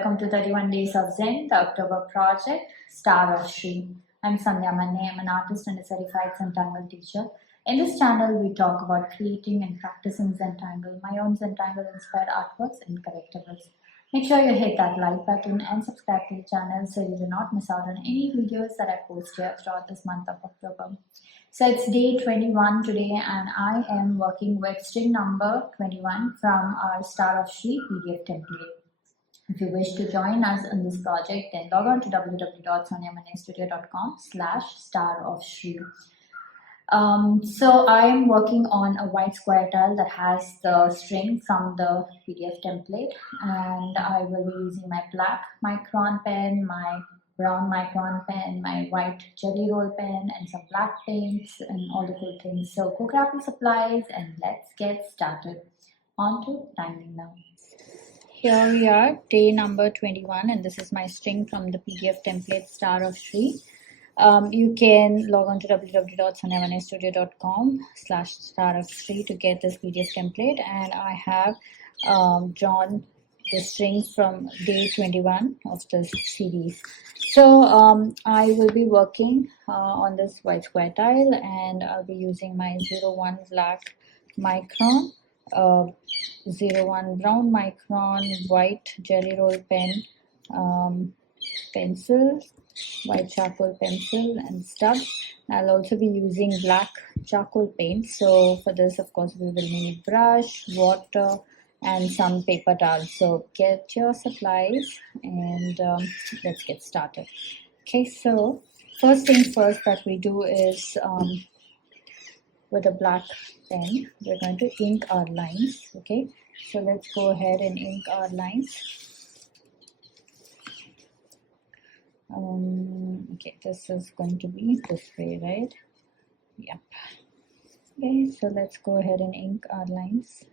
welcome to 31 Days of Zen, the October project, STAR of SHREE. I'm SANDHYA Manne. I'm an artist and a Certified Zentangle Teacher. In this channel, we talk about creating and practicing Zentangle, my own Zentangle-inspired artworks and collectibles. Make sure you hit that like button and subscribe to the channel so you do not miss out on any videos that I post here throughout this month of October. So it's day 21 today, and I am working with string number 21 from our STAR of SHREE PDF template. If you wish to join us in this project, then log on to www.sandhyamannestudio.com/STAR of SHREE. So I am working on a white square tile that has the string from the PDF template, and I will be using my black micron pen, my brown micron pen, my white jelly roll pen, and some black paints and all the cool things. So go grab your supplies and let's get started. On to tangling now. Here we are, day number 21, and this is my string from the PDF template STAR of SHREE. You can log on to www.sandhyamannestudio.com/STAR of SHREE to get this PDF template, and I have drawn the strings from day 21 of this series. So I will be working on this white square tile, and I'll be using my 01 black micron, 01 brown micron, white jelly roll pen, pencil, white charcoal pencil and stubs. I'll also be using black charcoal paint. So for this, of course, we will need brush, water, and some paper towels. So get your supplies and let's get started. Okay, so first thing first that we do is with a black pen, we're going to ink our lines. Okay, so let's go ahead and ink our lines. Okay, this is going to be this way, right? Yep. Okay, so let's go ahead and ink our lines.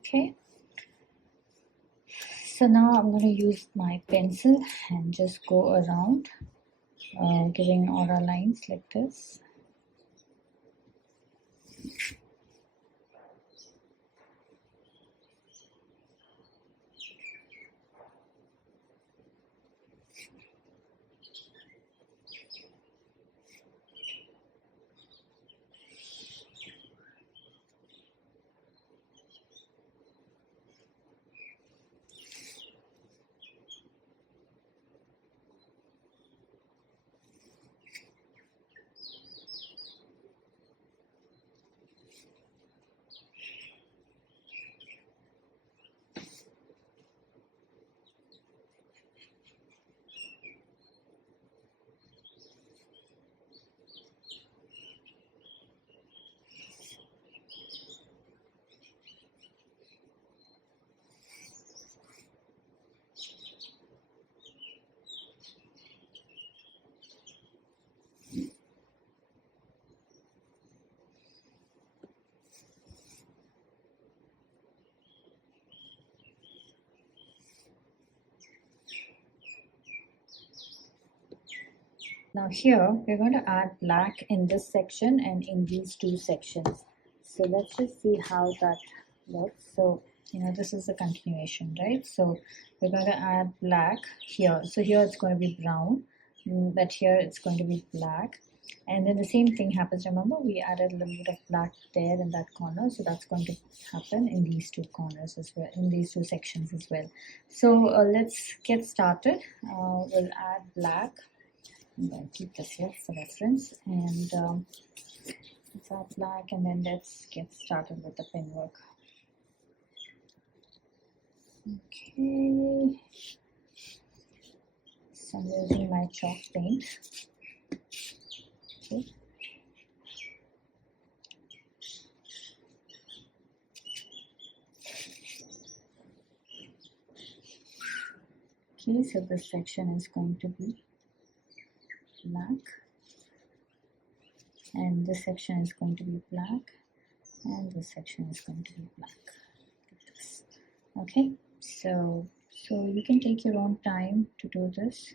Okay, so now I'm going to use my pencil and just go around giving all our lines like this. Now here, we're going to add black in this section and in these two sections. So let's just see how that looks. So, this is the continuation, right? So we're going to add black here. So here it's going to be brown, but here it's going to be black. And then the same thing happens. Remember, we added a little bit of black there in that corner, so that's going to happen in these two corners as well, in these two sections as well. So let's get started. We'll add black. I'm going to keep this here for reference, and let's add black, and then let's get started with the pen work. Okay, so I'm using my chalk paint. Okay. Okay, so this section is going to be black, and this section is going to be black, and this section is going to be black. Like this. Okay, so you can take your own time to do this.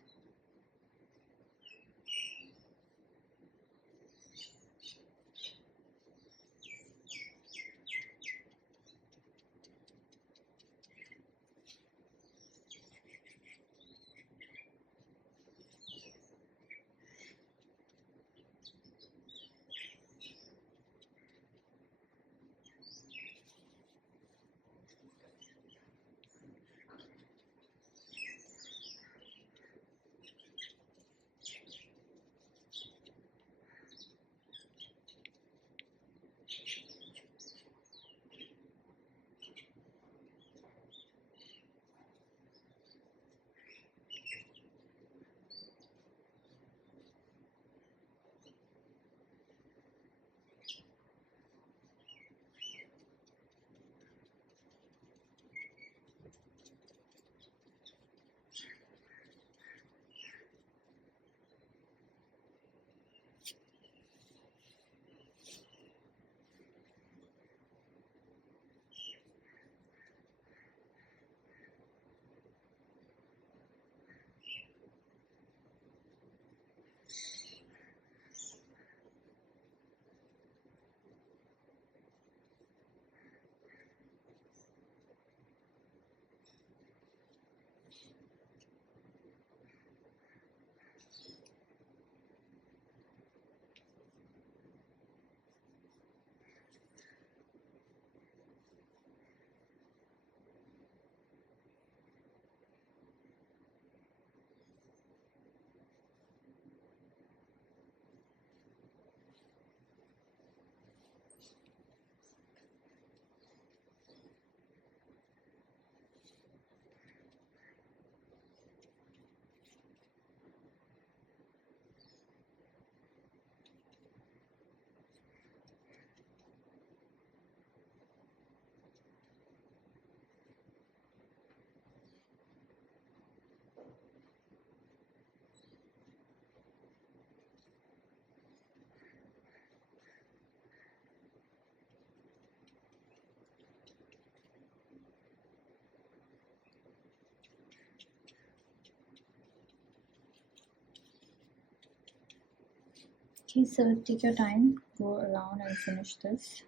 Okay, so take your time, go around and finish this.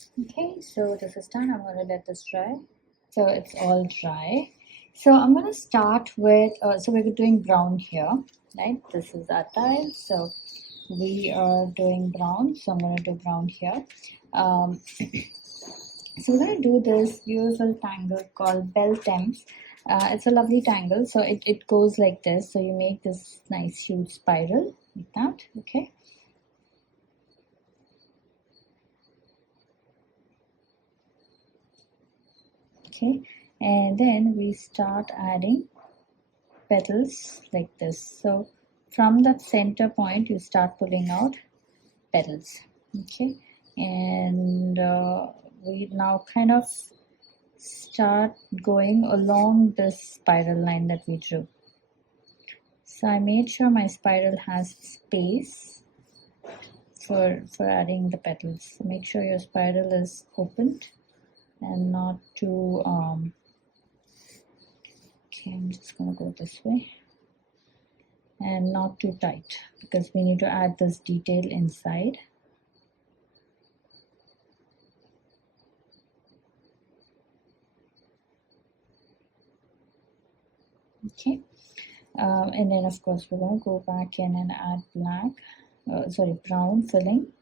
Okay, so this is done. I'm going to let this dry. So it's all dry. So I'm going to start with, so we're doing brown here, right? This is our tile. So we are doing brown. So I'm going to do brown here. So we're going to do this beautiful tangle called Bel Temps. It's a lovely tangle. So it goes like this. So you make this nice huge spiral like that. Okay. Okay, and then we start adding petals like this. So from that center point you start pulling out petals. Okay, and we now kind of start going along this spiral line that we drew. So I made sure my spiral has space for adding the petals. So make sure your spiral is opened and not too okay, I'm just going to go this way and not too tight because we need to add this detail inside. Okay, and then of course we're going to go back in and add brown filling.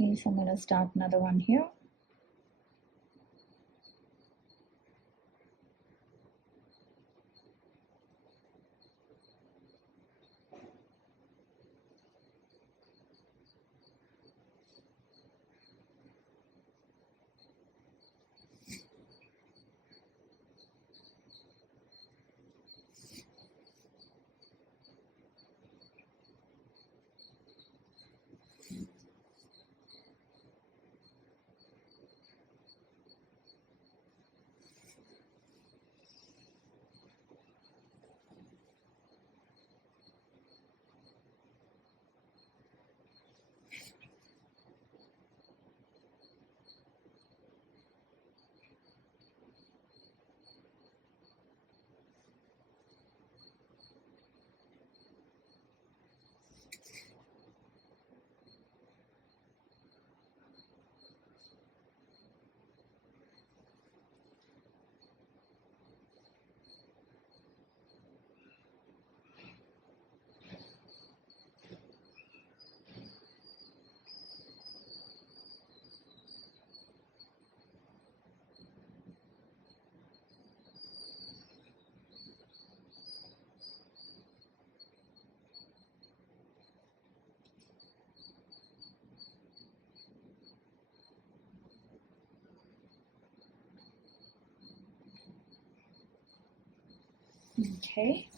Okay, so I'm going to start another one here. Okay,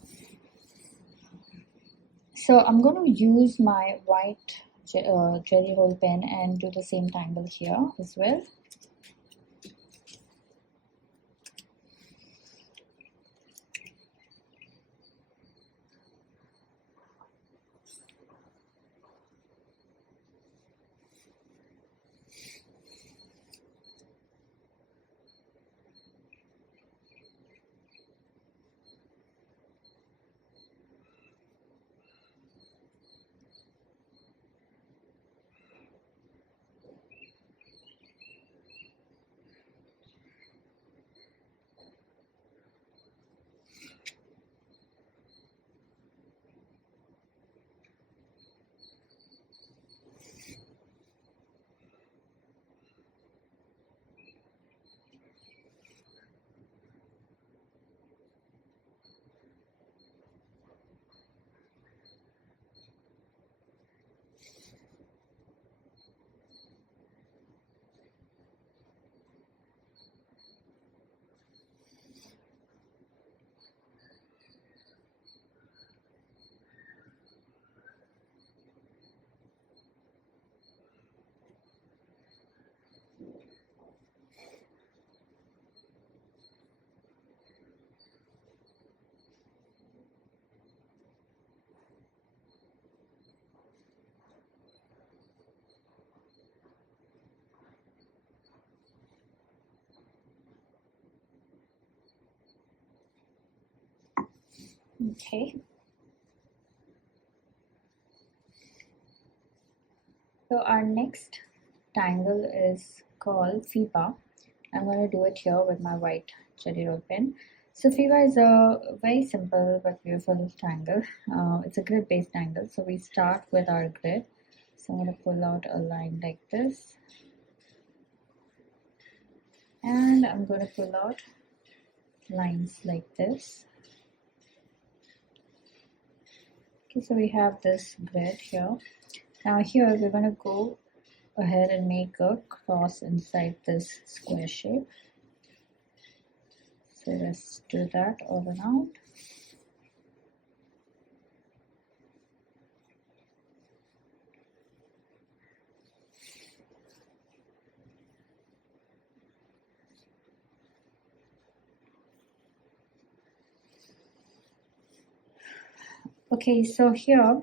so I'm going to use my white jelly roll pen and do the same tangle here as well. Okay. So our next tangle is called FIBA. I'm going to do it here with my white jelly roll pen. So FIBA is a very simple but beautiful tangle. It's a grid based tangle. So we start with our grid. So I'm going to pull out a line like this. And I'm going to pull out lines like this. Okay, so we have this grid here. Now here we're going to go ahead and make a cross inside this square shape. So let's do that all around. Okay, so here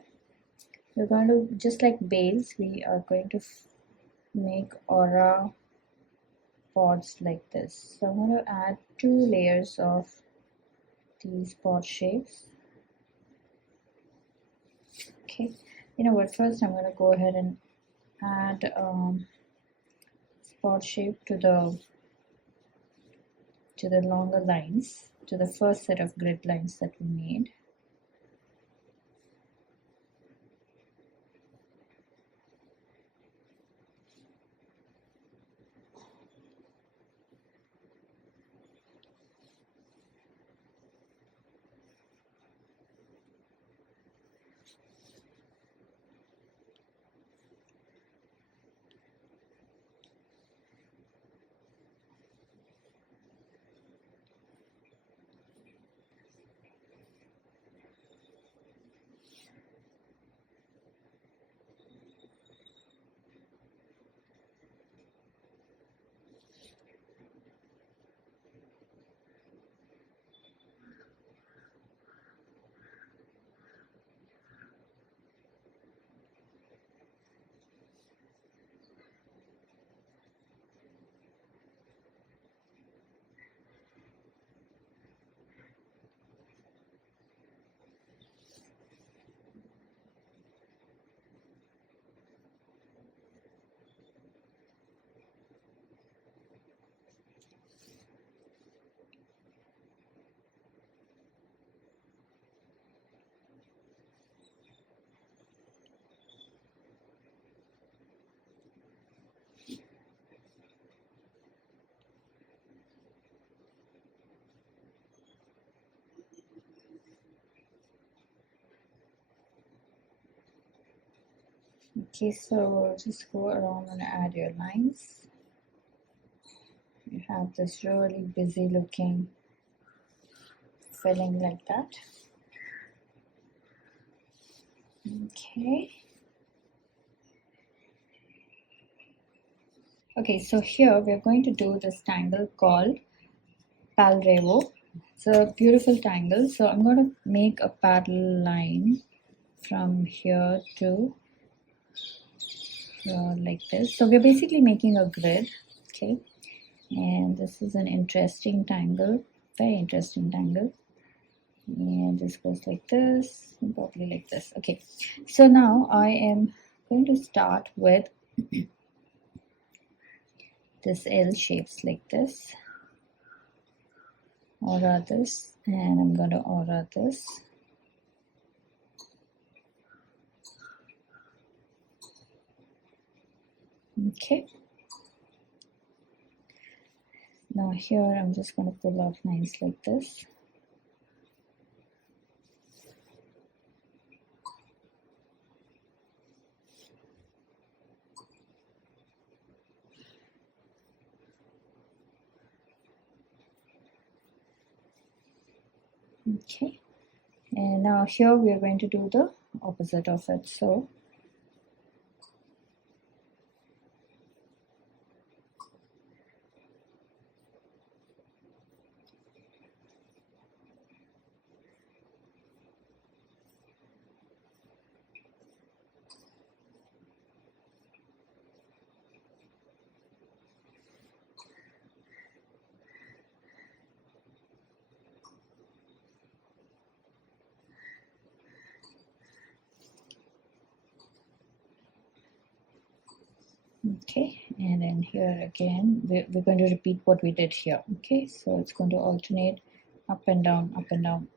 we're going to, just like bales, we are going to make aura pods like this. So I'm going to add 2 layers of these pod shapes. Okay, you know what, first I'm going to go ahead and add pod shape to the longer lines, to the first set of grid lines that we made. Okay, so just go around and add your lines. You have this really busy looking filling like that. Okay. Okay, so here we're going to do this tangle called Palo. It's a beautiful tangle. So I'm going to make a parallel line from here to here like this. So we're basically making a grid. Okay. And this is an interesting tangle, very interesting tangle. And this goes like this, and probably like this. Okay, so now I am going to start with this L shapes like this, aura this, and I'm going to aura this. Okay. Now here I'm just going to pull out lines like this. Okay, and now here we are going to do the opposite of it. So Okay, and then here again we're going to repeat what we did here. Okay, so it's going to alternate up and down, up and down.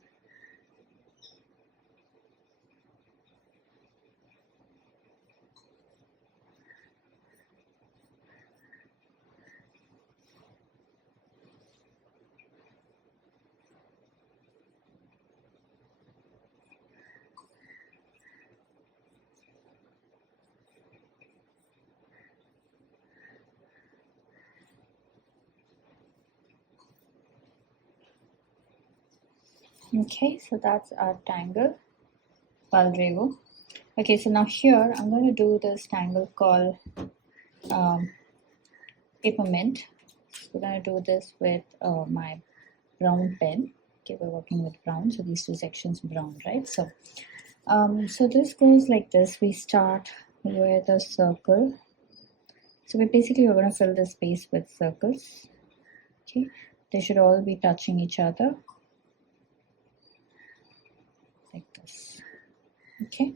Okay, so that's our tangle, Palrevo. Okay, so now here I'm going to do this tangle called Papermint. So we're going to do this with my brown pen. Okay, we're working with brown, so these two sections brown, right? So, so this goes like this. We start with a circle. So we're going to fill the space with circles. Okay, they should all be touching each other like this. Okay,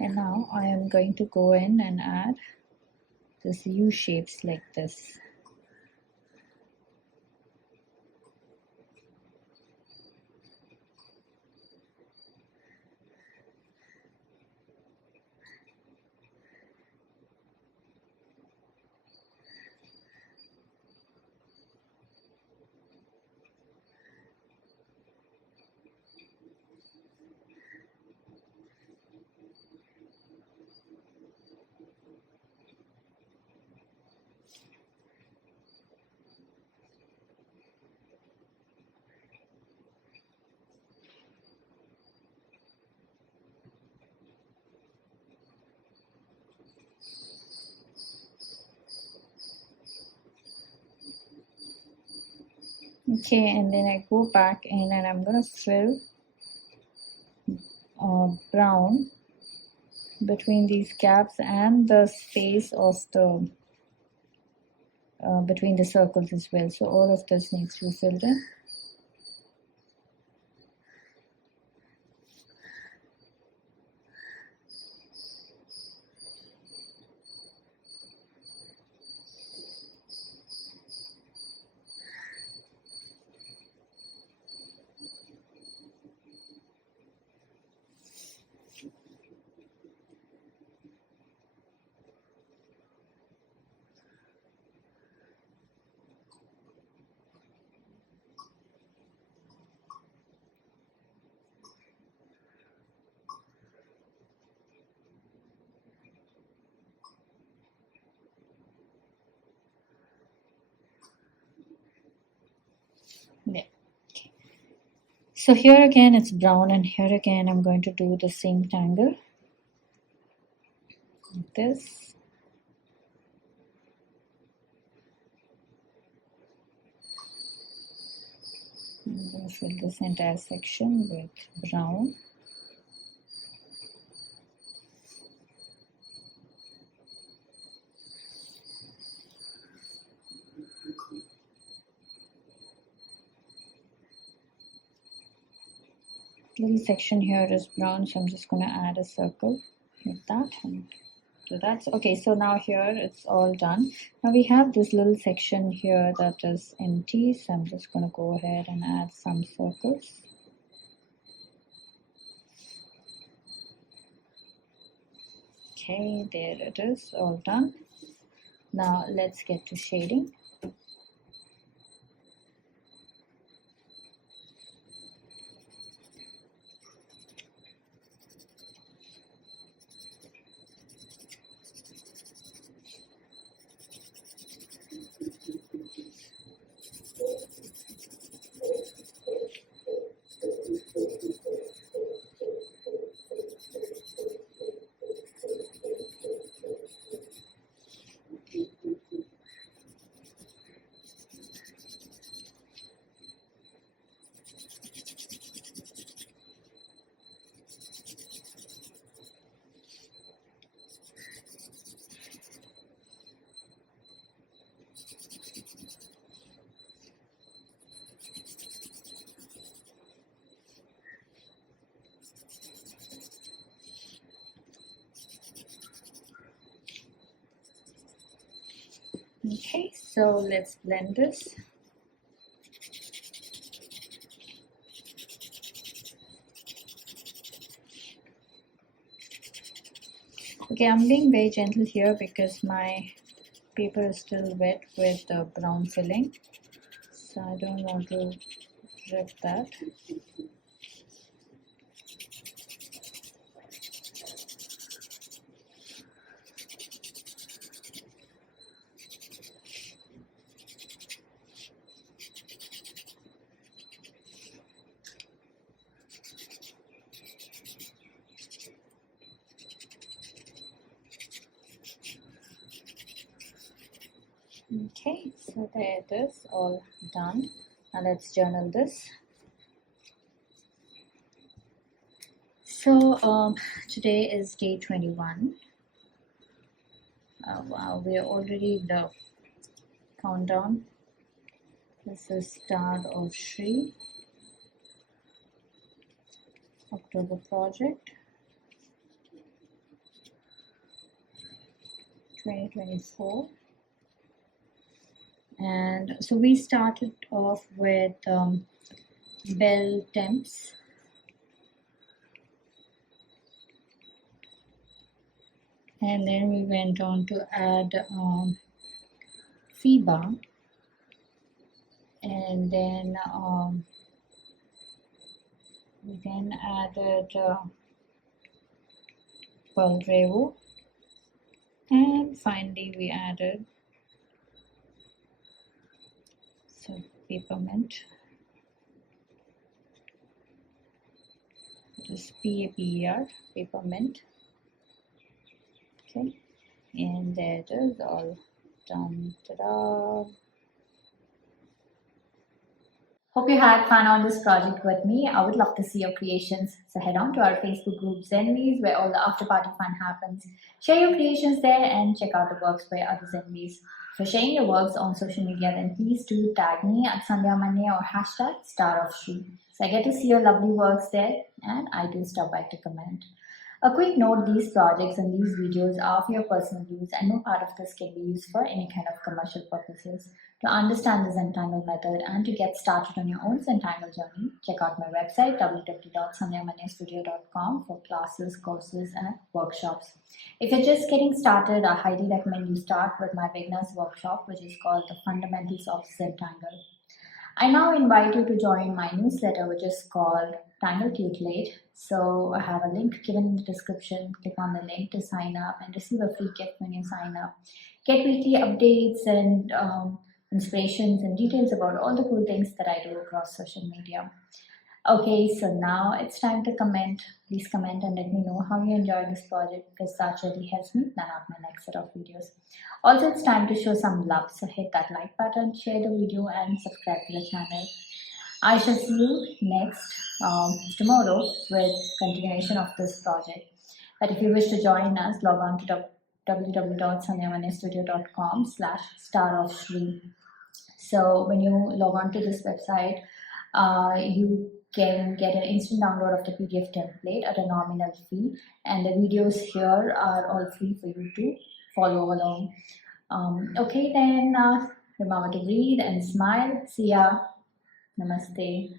and now I am going to go in and add this U shapes like this. Okay, and then I go back in and I'm going to fill brown between these gaps and the space of the between the circles as well. So all of this needs to be filled in. Yeah. Okay. So here again it's brown, and here again I'm going to do the same tangle like this. I'm going to fill this entire section with brown. Little section here is brown, so I'm just going to add a circle like that, and so that's okay. So now here it's all done. Now we have this little section here that is empty, so I'm just going to go ahead and add some circles. Okay, there it is, all done. Now let's get to shading. Okay, so let's blend this. Okay, I'm being very gentle here because my paper is still wet with the brown filling, so I don't want to rip that. Okay, so there it is, all done. Now let's journal this. So today is day 21. Wow, we are already in the countdown. This is STAR of SHREE, October project, 2024. And so we started off with Bel Temps. And then we went on to add FIBA, and then we then added Palo, and finally we added Papermint. It is PAPER, Papermint. Okay, and there it is, all done. Ta-da! Hope you had fun on this project with me. I would love to see your creations. So head on to our Facebook group Zenbeez, where all the after party fun happens. Share your creations there and check out the works by other Zenbeez. If you're sharing your works on social media, then please do tag me at SANDHYA MANNE or hashtag STAR of SHREE. So I get to see your lovely works there, and I do stop by to comment. A quick note, these projects and these videos are for your personal use, and no part of this can be used for any kind of commercial purposes. To understand the Zentangle method and to get started on your own Zentangle journey, check out my website www.sandhyamannestudio.com for classes, courses, and workshops. If you're just getting started, I highly recommend you start with my beginners workshop, which is called the Fundamentals of Zentangle. I now invite you to join my newsletter, which is called Tangle Tutelate. So I have a link given in the description. Click on the link to sign up and receive a free gift when you sign up. Get weekly updates and inspirations and details about all the cool things that I do across social media. Okay, so now it's time to comment. Please comment and let me know how you enjoyed this project, because that really helps me plan out my next set of videos. Also, it's time to show some love, so hit that like button, share the video, and subscribe to the channel. I shall see you next tomorrow with continuation of this project. But if you wish to join us, log on to www.sandhyamannestudio.com/StarOfShree. So when you log on to this website, you can get an instant download of the PDF template at a nominal fee, and the videos here are all free for you to follow along. Okay, then remember to breathe and smile. See ya. Namaste.